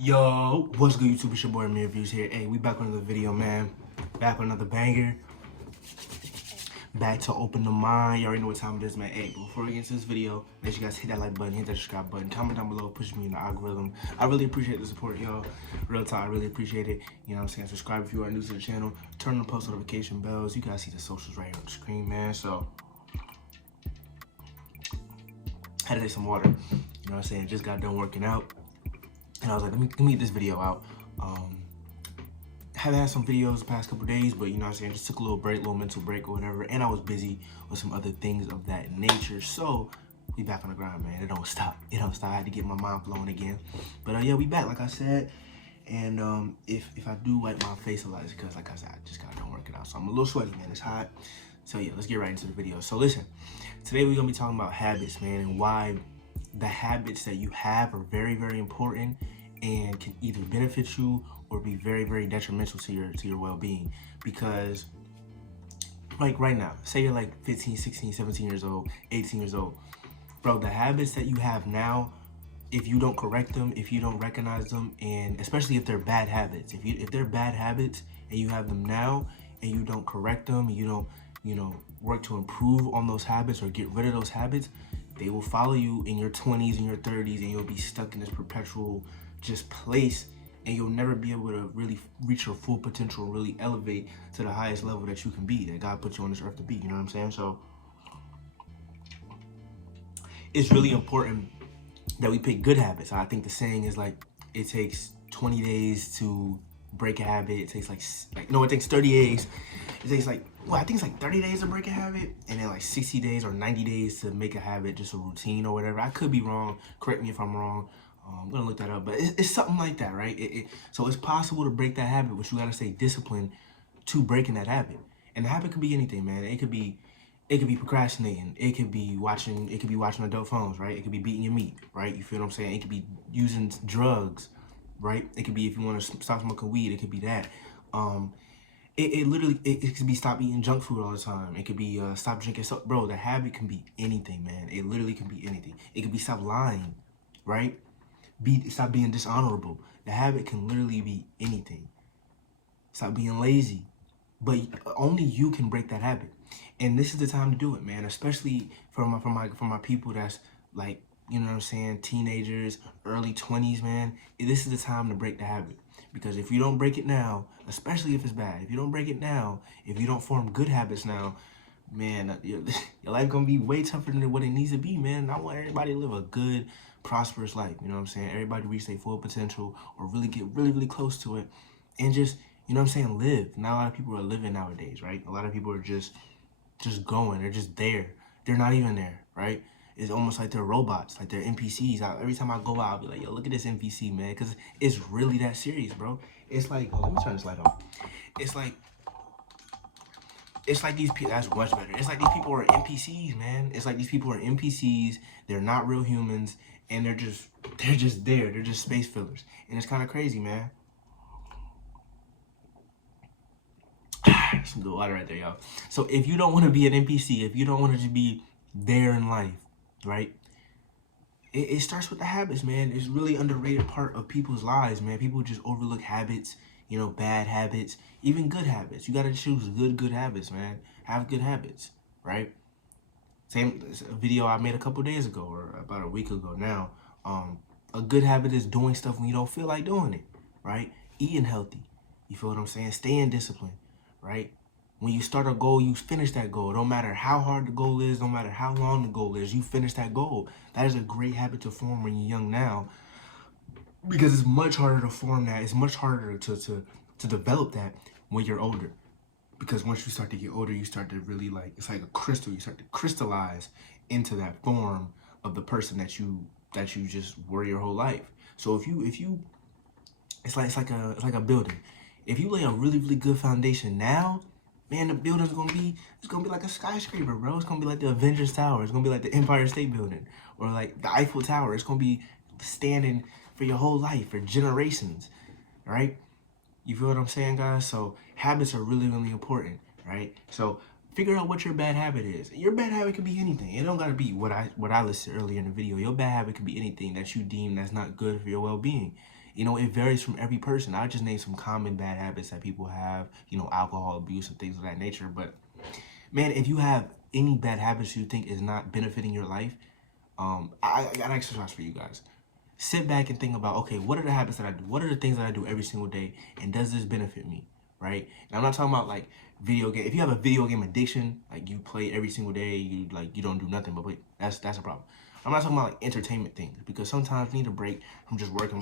Yo, what's good, YouTube? It's your boy AmirViews here. Hey, we back with another video, man. Back with another banger. Back to open the mind. You already know what time it is, man. Hey, before we get into this video, make sure you guys hit that like button, hit that subscribe button, comment down below, push me in the algorithm. I really appreciate the support, y'all. Real talk, I really appreciate it. You know what I'm saying? Subscribe if you are new to the channel. Turn on the post notification bells. You guys see the socials right here on the screen, man. So, had to take some water. You know what I'm saying? Just got done working out. And I was like, let me get this video out. Haven't had some videos the past couple days, but you know what I'm saying, just took a little break, little mental break or whatever, and I was busy with some other things of that nature. So we back on the grind, man. It don't stop. It don't stop. I had to get my mind flowing again. But yeah, we back, like I said. And if I do wipe my face a lot, it's because, like I said, I just got done working out. So I'm a little sweaty, man. It's hot. So yeah, let's get right into the video. So listen, today we're gonna be talking about habits, man, and why the habits that you have are very, very important and can either benefit you or be very, very detrimental to your well-being. Because like right now, say you're like 15, 16, 17 years old, 18 years old, bro, the habits that you have now, if you don't correct them, if you don't recognize them, and especially if they're bad habits, if they're bad habits and you have them now and you don't correct them, and you don't, you know, work to improve on those habits or get rid of those habits, they will follow you in your 20s and your 30s, and you'll be stuck in this perpetual just place, and you'll never be able to really reach your full potential, really elevate to the highest level that you can be, that God put you on this earth to be. You know what I'm saying? So it's really important that we pick good habits. I think the saying is like, it takes 20 days to break a habit. It takes no, it takes 30 days. It takes like, well, I think it's like 30 days to break a habit, and then like 60 days or 90 days to make a habit, just a routine or whatever. I could be wrong. Correct me if I'm wrong. I'm gonna look that up, but it's something like that, right? So it's possible to break that habit, but you gotta stay disciplined to breaking that habit. And the habit could be anything, man. It could be procrastinating. It could be watching adult phones, right? It could be beating your meat, right? You feel what I'm saying? It could be using drugs, right? It could be, if you want to stop smoking weed, it could be that. It could be stop eating junk food all the time. It could be stop drinking. So, bro, the habit can be anything, man. It literally can be anything. It could be stop lying, right? Stop being dishonorable. The habit can literally be anything. Stop being lazy. But only you can break that habit. And this is the time to do it, man. Especially for my people that's like, you know what I'm saying, teenagers, early 20s, man. This is the time to break the habit. Because if you don't break it now, especially if it's bad, if you don't break it now, if you don't form good habits now, man, your life gonna be way tougher than what it needs to be, man. I want everybody to live a good, prosperous life. You know what I'm saying? Everybody reach their full potential or really get really, really close to it, and just, you know what I'm saying, live. Not a lot of people are living nowadays, right? A lot of people are just going. They're just there. They're not even there, right? It's almost like they're robots, like they're NPCs. Every time I go out, I'll be like, yo, look at this NPC, man, because it's really that serious, bro. It's like, oh, let me turn this light off. It's like these people, that's much better. It's like these people are NPCs, man. It's like these people are NPCs. They're not real humans, and they're just there. They're just space fillers, and it's kind of crazy, man. Some good water right there, y'all. So if you don't want to be an NPC, if you don't want to just be there in life, right? It starts with the habits, man. It's really underrated part of people's lives, man. People just overlook habits, you know, bad habits, even good habits. You got to choose good habits, man. Have good habits, right? Same video I made a couple days ago, or about a week ago now. A good habit is doing stuff when you don't feel like doing it, right? Eating healthy. You feel what I'm saying? Staying disciplined, right? When you start a goal, you finish that goal. No matter how hard the goal is, no matter how long the goal is, you finish that goal. That is a great habit to form when you're young now, because it's much harder to form that. It's much harder to develop that when you're older. Because once you start to get older, you start to really, like, it's like a crystal. You start to crystallize into that form of the person that you just were your whole life. So if you it's like a building. If you lay a really, really good foundation now, man, the building's gonna be like a skyscraper, bro. It's gonna be like the Avengers Tower. It's gonna be like the Empire State Building, or like the Eiffel Tower. It's gonna be standing for your whole life, for generations, right? You feel what I'm saying, guys? So habits are really, really important, right? So figure out what your bad habit is. Your bad habit could be anything. It don't gotta be what I listed earlier in the video. Your bad habit could be anything that you deem that's not good for your well-being. You know, it varies from every person. I just named some common bad habits that people have, you know, alcohol abuse and things of that nature. But man, if you have any bad habits you think is not benefiting your life, I got an exercise for you guys. Sit back and think about, okay, what are the habits that I do? What are the things that I do every single day? And does this benefit me? Right? And I'm not talking about like video game. If you have a video game addiction, like you play every single day, you don't do nothing but play. That's a problem. I'm not talking about like entertainment things, because sometimes you need a break from just working.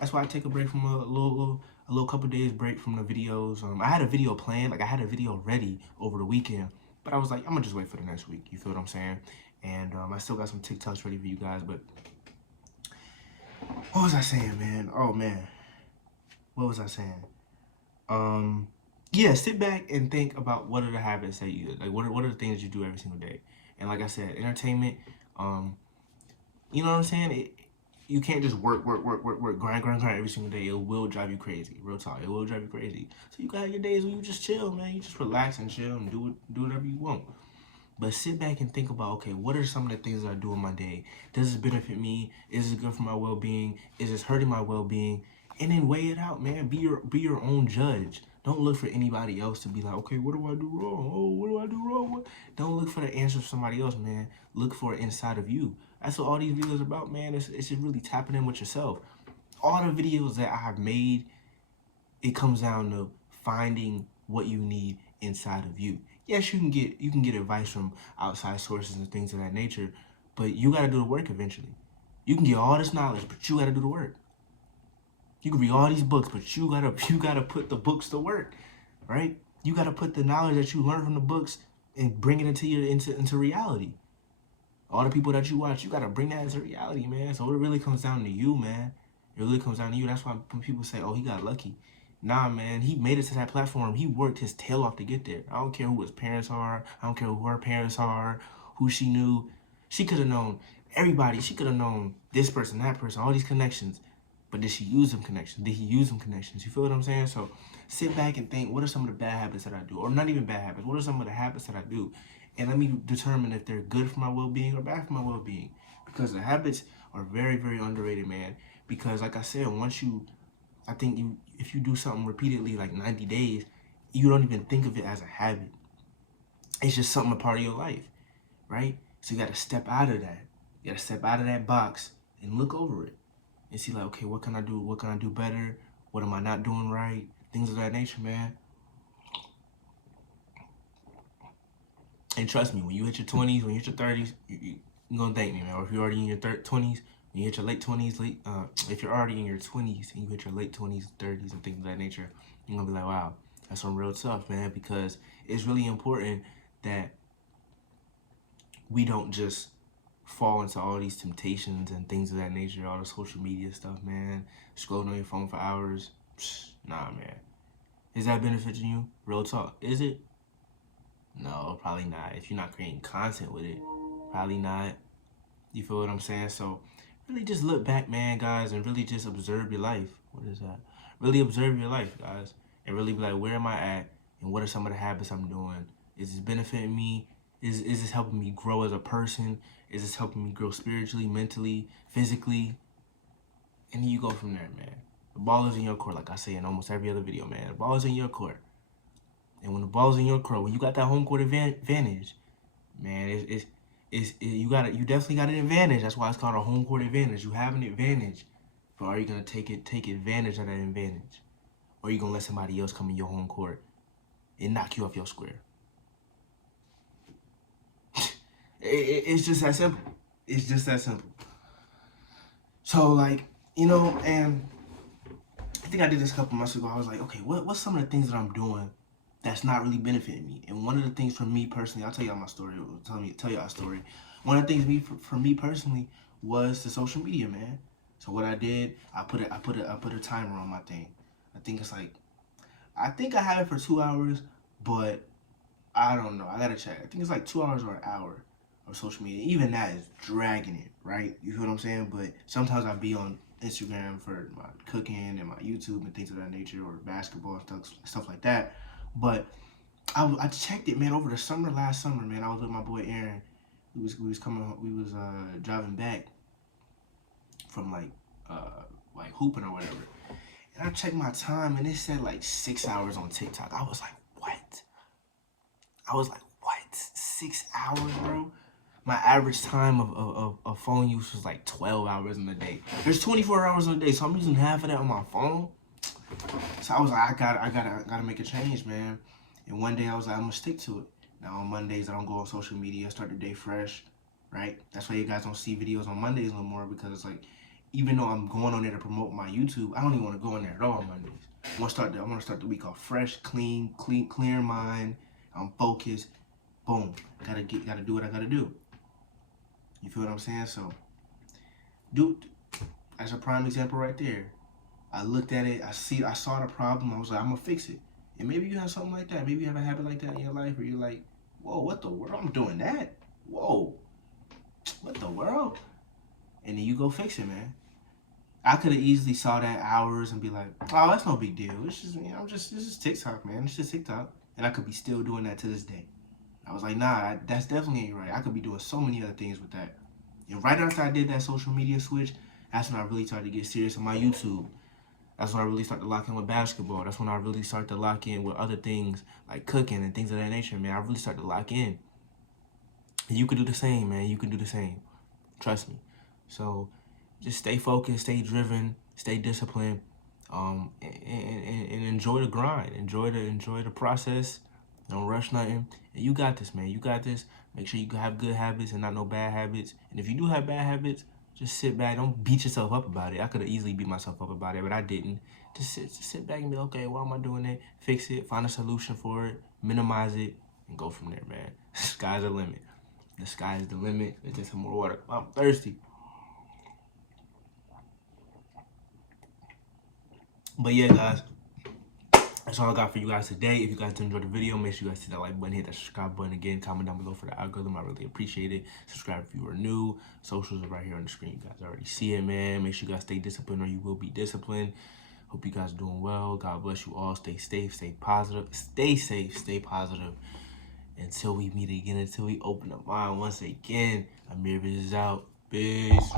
That's why I take a break from a little couple days break from the videos. I had a video planned, like I had a video ready over the weekend, but I was like, I'm gonna just wait for the next week. You feel what I'm saying? And I still got some TikToks ready for you guys, but what was I saying, man? Oh man, what was I saying? Yeah, sit back and think about what are the habits that you like. What are the things you do every single day? And like I said, entertainment. You know what I'm saying? You can't just work, grind every single day. It will drive you crazy. Real talk, it will drive you crazy. So you got your days where you just chill, man. You just relax and chill and do whatever you want. But sit back and think about, okay, what are some of the things that I do in my day? Does this benefit me? Is it good for my well-being? Is this hurting my well-being? And then weigh it out, man. Be your own judge. Don't look for anybody else to be like, okay, what do I do wrong? Oh, what do I do wrong? Don't look for the answer from somebody else, man. Look for it inside of you. That's what all these videos are about, man. It's just really tapping in with yourself. All the videos that I have made, it comes down to finding what you need inside of you. Yes, you can get advice from outside sources and things of that nature, but you got to do the work eventually. You can get all this knowledge, but you got to do the work. You can read all these books, but you gotta put the books to work, right? You gotta put the knowledge that you learn from the books and bring it into reality. All the people that you watch, you gotta bring that into reality, man. So it really comes down to you, man. It really comes down to you. That's why when people say, "Oh, he got lucky," nah, man. He made it to that platform. He worked his tail off to get there. I don't care who his parents are. I don't care who her parents are. Who she knew. She could have known everybody. She could have known this person, that person, all these connections. But did she use them connections? Did he use them connections? You feel what I'm saying? So sit back and think, what are some of the bad habits that I do? Or not even bad habits. What are some of the habits that I do? And let me determine if they're good for my well-being or bad for my well-being. Because the habits are very, very underrated, man. Because like I said, if you do something repeatedly, like 90 days, you don't even think of it as a habit. It's just something a part of your life, right? So you got to step out of that. You got to step out of that box and look over it. And see, like, okay, what can I do? What can I do better? What am I not doing right? Things of that nature, man. And trust me, when you hit your 20s, when you hit your 30s, you're going to thank me, man. Or if you're already in your 20s, when you hit your late 20s, if you're already in your 20s and you hit your late 20s, 30s, and things of that nature, you're going to be like, wow, that's some real stuff, man. Because it's really important that we don't just fall into all these temptations and things of that nature, all the social media stuff, man. Scrolling on your phone for hours. Nah, man. Is that benefiting you? Real talk. Is it? No, probably not. If you're not creating content with it, probably not. You feel what I'm saying? So really just look back, man, guys, and really just observe your life. What is that? Really observe your life, guys, and really be like, where am I at? And what are some of the habits I'm doing? Is this benefiting me? Is this helping me grow as a person? Is this helping me grow spiritually, mentally, physically? And then you go from there, man. The ball is in your court, like I say in almost every other video, man. The ball is in your court. And when the ball's in your court, when you got that home court advantage, man, you definitely got an advantage. That's why it's called a home court advantage. You have an advantage. But are you gonna take advantage of that advantage? Or are you gonna let somebody else come in your home court and knock you off your square? It's just that simple. It's just that simple. So, like, and I think I did this a couple months ago. I was like, okay, what's some of the things that I'm doing that's not really benefiting me? And one of the things for me personally, I'll tell y'all my story. Tell y'all a story. One of the things for me personally was the social media, man. So what I did, I put a timer on my thing. I think I have it for 2 hours, but I don't know. I gotta check. I think it's like 2 hours or an hour of social media. Even that is dragging it, right? You feel what I'm saying? But sometimes I'll be on Instagram for my cooking and my YouTube and things of that nature, or basketball stuff like that. But I checked it, man, over the last summer, man. I was with my boy Aaron. We was driving back from like like hooping or whatever. And I checked my time and it said like 6 hours on TikTok. I was like, what? I was like, what? 6 hours, bro? My average time of phone use was like 12 hours in a day. There's 24 hours in a day, so I'm using half of that on my phone. So I was like, I gotta make a change, man. And one day I was like, I'm gonna stick to it. Now on Mondays I don't go on social media, start the day fresh, right? That's why you guys don't see videos on Mondays no more, because it's like, even though I'm going on there to promote my YouTube, I don't even want to go on there at all on Mondays. I want to start the week off fresh, clear mind. I'm focused. Boom. Gotta do what I gotta do. You feel what I'm saying? So, dude, that's a prime example right there. I looked at it. I saw the problem. I was like, I'm gonna fix it. And maybe you have something like that. Maybe you have a habit like that in your life where you're like, whoa, what the world? I'm doing that. Whoa, what the world? And then you go fix it, man. I could have easily saw that hours and be like, oh, that's no big deal. It's just, this is TikTok, man. It's just TikTok. And I could be still doing that to this day. I was like, nah, that's definitely ain't right. I could be doing so many other things with that. And right after I did that social media switch, that's when I really started to get serious on my YouTube. That's when I really started to lock in with basketball. That's when I really started to lock in with other things like cooking and things of that nature, man. I really started to lock in. And you can do the same, man. You can do the same. Trust me. So just stay focused, stay driven, stay disciplined, and enjoy the grind. Enjoy the process. Don't rush nothing. And you got this, man. You got this. Make sure you have good habits and not no bad habits. And if you do have bad habits, just sit back. Don't beat yourself up about it. I could have easily beat myself up about it, but I didn't. Just sit back and be, okay, why am I doing that? Fix it. Find a solution for it. Minimize it. And go from there, man. The sky's the limit. The sky is the limit. Let's get some more water. I'm thirsty. But yeah, guys, that's all I got for you guys today. If you guys did enjoy the video, make sure you guys hit that like button, hit that subscribe button again, comment down below for the algorithm. I really appreciate it. Subscribe if you are new. Socials are right here on the screen. You guys already see it, man. Make sure you guys stay disciplined or you will be disciplined. Hope you guys are doing well. God bless you all. Stay safe, stay positive. Stay safe, stay positive. Until we meet again, until we open up mind once again, AmirViews is out. Peace.